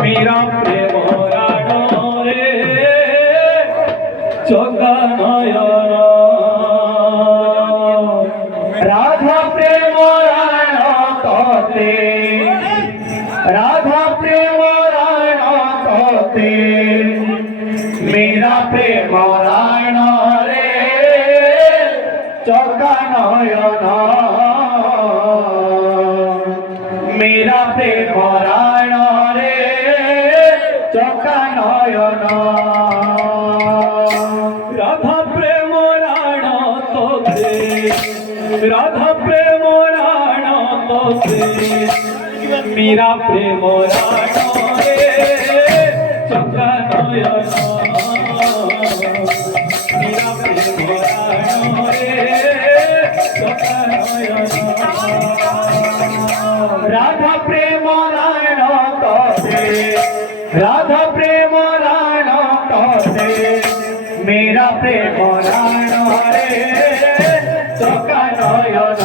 मेरा प्रेम रे चोका नयन राधा प्रेम राण तोते राधा प्रेम राण तोते मेरा प्रेम राण रे चोका नयन मेरा प्रेम राण रे चोका नयन राधा प्रेम राण तोते राधा प्रेम राण तोते मेरा प्रेम राण रे चोका नयन मेरा प्रेम राण रे चोका नयन राधा प्रेम राण तोते राधा प्रेम राण तोते मेरा प्रेम राण रे चोका नयन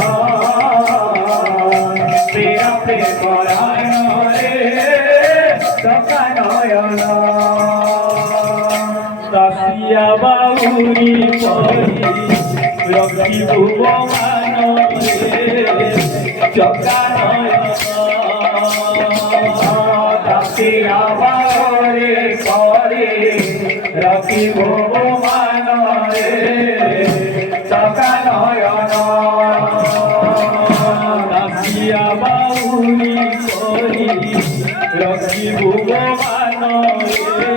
मेरा प्रेम राण रे चोका नयन दासिया बाउरी परी रखी भुवन रे चोका नयन दासिया बाउरी परी रखी भुवन रे चोका नयन दासिया बाउरी परी रखी भुवन रे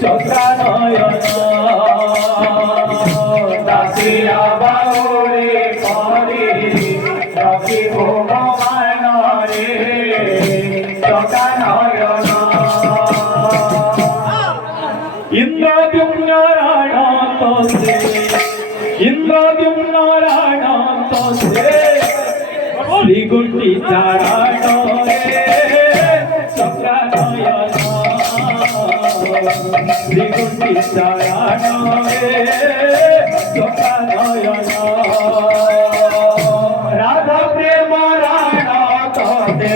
चोका नयन दासिया बाउरी परी रखी भुवन रे चोका नयन इंद्रद्युम्न राण तोते इंद्रद्युम्न राण तोते श्रीगुंडी राण रे चोका नयन श्रीगुंडी राण रे चोका नयन राधा प्रेम राण तोते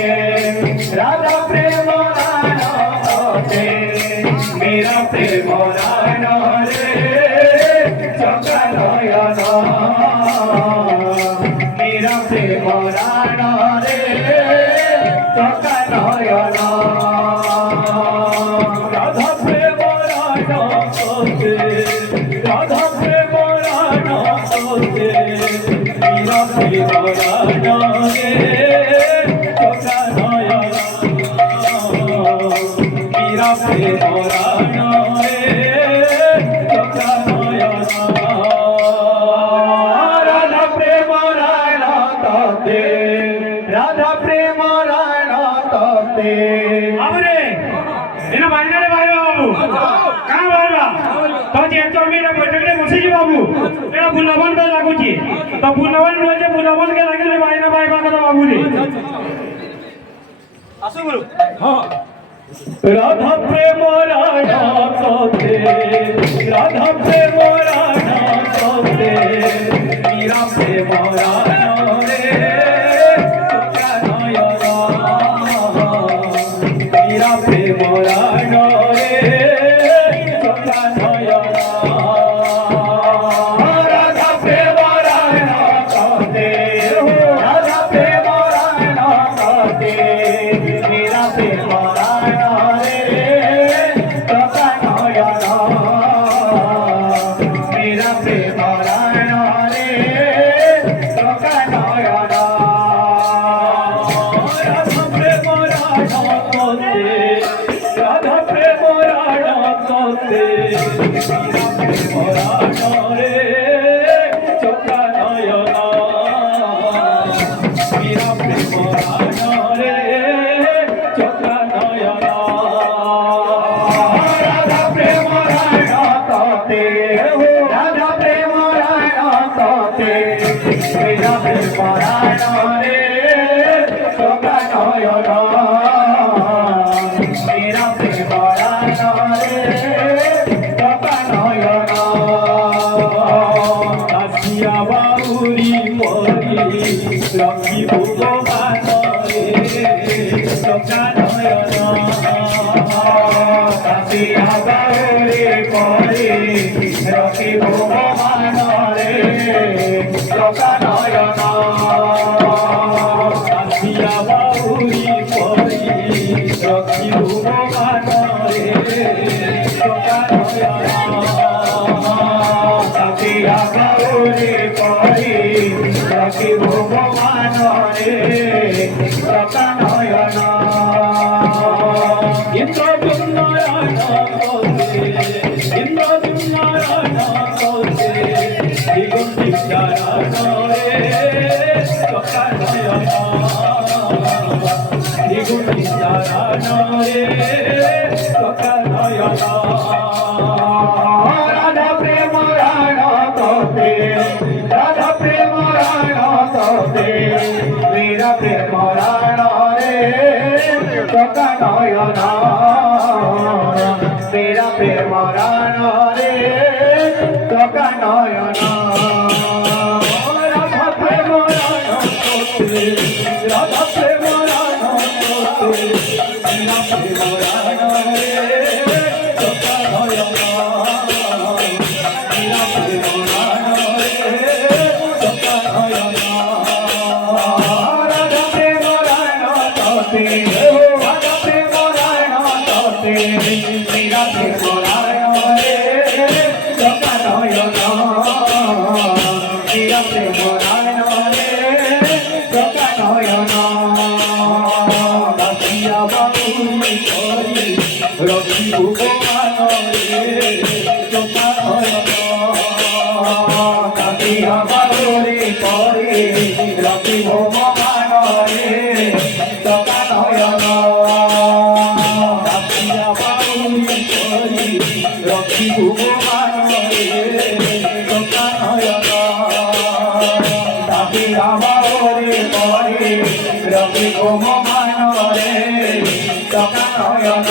राधा प्रेम राण तोते मेरा प्रेम राण रे चोका नयन मेरा प्रेम राण रे चोका नयन राधा प्रेम राण तोते राधा प्रेम राण तोते मेरा प्रेम राण रे चोका नयन मेरा प्रेम राण रे चोका नयन राधा प्रेम राण तोते राधा प्रेम राण तोते बाबूरे एना बाइनारे बाइबा बाबू कहाँ बाइबा तो जेतो मेरा बैठकरे बसिजी बाबू एना बुलावन पे लागुची तो बुलावन लजे बुलावन के लागे बाइना बाइबा का बाबू रे आसो गुरु हां राधा प्रेम राण तोते राधा प्रेम राण तोते मेरा प्रेम राण रे चोका नयन मेरा प्रेम राण रे चोका नयन राधा प्रेम राण तोते राधा प्रेम राण तोते मेरा प्रेम राण रे चोका नयन मेरा प्रेम राण रे चोका नयन राधा प्रेम राण तोते राधा प्रेम राण तोते मेरा प्रेम राण रे चोका नयन मेरा प्रेम राण रे चोका नयन राधा प्रेम राण तोते राधा प्रेम राण तोते मेरा प्रेम राण रे चोका नयन मेरा प्रेम राण रे चोका नयन রক্ষী ভগবান রে টকা নয়ন কাশিয়া বাউরি পরে রক্ষী ভগবান রে টকা নয়ন কাশিয়া বাউরি পরে রক্ষী ভগবান রে টকা নয়ন কাশিয়া বাউরি পরে রক্ষী ভগবান রে টকা নয়ন ইন্দ্রদুম্নয়ন করতে ইন্দ্রদুম্নয়ন করতে দ্বিগুণ দিগজানন রে টকা নয়ন দ্বিগুণ দিগজানন রে টকা নয়ন রাধা প্রেম রায়ণ করতে রাধা প্রেম রায়ণ করতে মেরা প্রেম রায়ণ রে টকা নয়ন মেরা প্রেম রায়ণ রে টকা নয়ন রাধা প্রেম রায়ণ করতে রাধা প্রেম রায়ণ করতে মেরা প্রেম রায়ণ রে টকা নয়ন মেরা প্রেম রায়ণ রে টকা নয়ন রাধা প্রেম রায়ণ করতে রাধা প্রেম রায়ণ করতে মেরা প্রেম রায়ণ রে টকা নয়ন মেরা প্রেম রায়ণ রে টকা নয়ন কাশিয়া বাউরি পরে রক্ষী ভগবান রে টকা নয়ন কাশিয়া বাউরি পরে রক্ষী ভগবান রে টকা নয়ন কাশিয়া বাউরি পরে রক্ষী ভগবান রে টকা নয়ন কাশিয়া বাউরি পরে রক্ষী ভগবান রে টকা নয়ন